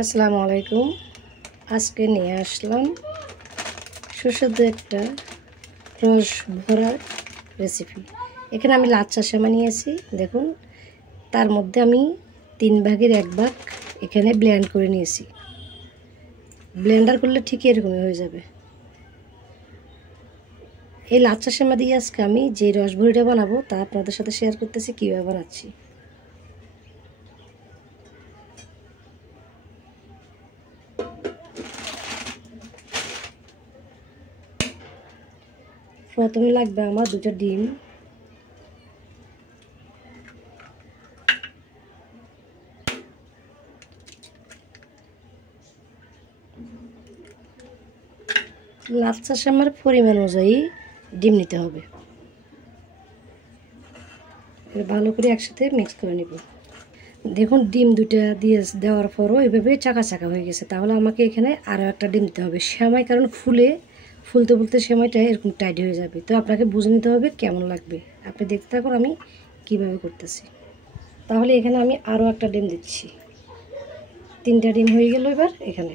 আসসালামু আলাইকুম। আজকে নিয়ে আসলাম সুস্বাদু একটা রস ভরা রেসিপি। এখানে আমি লাচ্ছা সেমাই নিয়েছি। দেখুন, তার মধ্যে আমি 3 ভাগের 1 ভাগ এখানে ব্লেন্ড করে নিয়েছি। ব্লেন্ডার করলে ঠিক এরকমই হয়ে যাবে। এই লাচ্ছা সেমাই দিয়ে আজকে আমি যে রস ভরিটা বানাবো তা আপনাদের সাথে শেয়ার করতেছি কীভাবে বানাচ্ছি। প্রথমে লাগবে আমার 2টা ডিম, লাচ্ছা সেমাইয়ের পরিমাণ অনুযায়ী ডিম নিতে হবে। ভালো করে একসাথে মিক্স করে নেব। দেখুন, ডিম 2টা দিয়ে দেওয়ার পরও এভাবে চাকা চাকা হয়ে গেছে। তাহলে আমাকে এখানে আরও একটা ডিম দিতে হবে। সেমাই কারণ ফুলতে ফুলতে সেমাইটা এরকম টাইট হয়ে যাবে। তো আপনাকে বুঝে নিতে হবে কেমন লাগবে। আপনি দেখতে থাকুন আমি কিভাবে করতেছি। তাহলে এখানে আমি আরও একটা ডিম দিচ্ছি। 3টা ডিম হয়ে গেল। এবার এখানে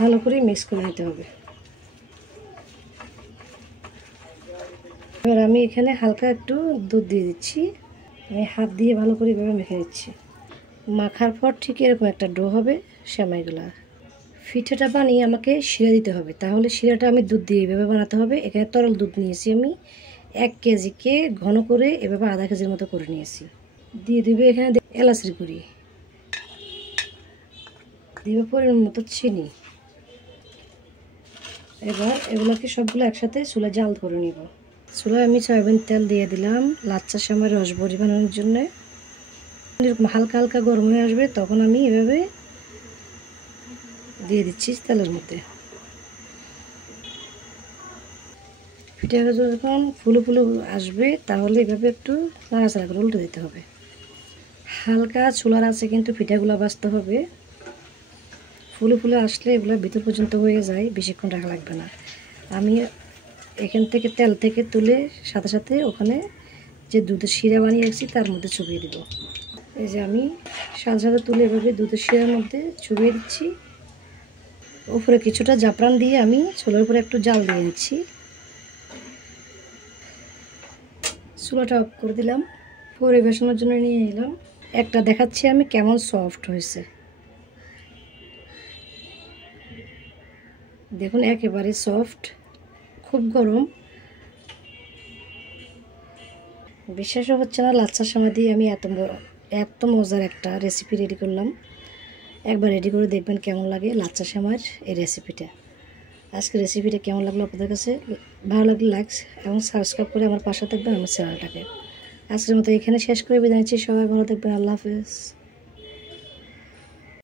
ভালো করে মিক্স করে নিতে হবে। এবার আমি এখানে হালকা একটু দুধ দিয়ে দিচ্ছি। আমি হাত দিয়ে ভালো করে এভাবে মেখে দিচ্ছি। মাখার পর ঠিক এরকম একটা ডো হবে সেমাইগুলা। পিঠাটা বানিয়ে আমাকে শিরা দিতে হবে। তাহলে শিরাটা আমি দুধ দিয়ে এভাবে বানাতে হবে। এখানে তরল দুধ নিয়েছি আমি 1 কেজিকে ঘন করে এভাবে আধা কেজির মতো করে নিয়েছি। দিয়ে দিবে এখানে এলাচের গুঁড়ি, দিবে পরিমাণ মতো চিনি। এবার এগুলোকে সবগুলো একসাথে চুলায় জাল করে নিব। চুলায় আমি সয়াবিন তেল দিয়ে দিলাম লাচ্ছা সেমাইয়ের রস ভরি বানানোর জন্য। এরকম হালকা হালকা গরম হয়ে আসবে তখন আমি এভাবে দিয়ে দিচ্ছি তেলের মধ্যে। পিঠাটা যখন ফুলে ফুলে আসবে তাহলে এভাবে একটু নাড়াচাড়া করে উল্টে দিতে হবে। হালকা চুলার আছে কিন্তু পিঠাগুলো ভাজতে হবে। ফুলে ফুলে আসলে এগুলো ভিতর পর্যন্ত হয়ে যায়, বেশিক্ষণ রাখা লাগবে না। আমি এখান থেকে তেল থেকে তুলে সাথে সাথে ওখানে যে দুধের শিরা বানিয়ে রাখছি তার মধ্যে চুবিয়ে দিব। এই যে আমি সাথে সাথে তুলে এভাবে দুধের শিরার মধ্যে চুবিয়ে দিচ্ছি। উপরে কিছুটা জাফরান দিয়ে আমি চুলার উপরে একটু জাল দিয়ে নিচ্ছি। চুলাটা অফ করে দিলাম। পরিবেশনের জন্য নিয়ে এলাম। একটা দেখাচ্ছি আমি কেমন সফট হয়েছে। দেখুন, একেবারে সফট, খুব গরম। বিশ্বাসও হচ্ছে না লাচ্ছা সেমাই দিয়ে আমি এত মজার একটা রেসিপি রেডি করলাম। একবার রেডি করে দেখবেন কেমন লাগে লাচ্ছা সেমাইয়ের এই রেসিপিটা। আজকে রেসিপিটা কেমন লাগলো আপনাদের কাছে? ভালো লাগলে লাইক এবং সাবস্ক্রাইব করে আমার পাশে থাকবেন আমার চ্যানেলটাকে। আজকের মতো এখানে শেষ করে বিদায় নিচ্ছি। সবাই ভালো থাকবেন। আল্লাহ হাফেজ।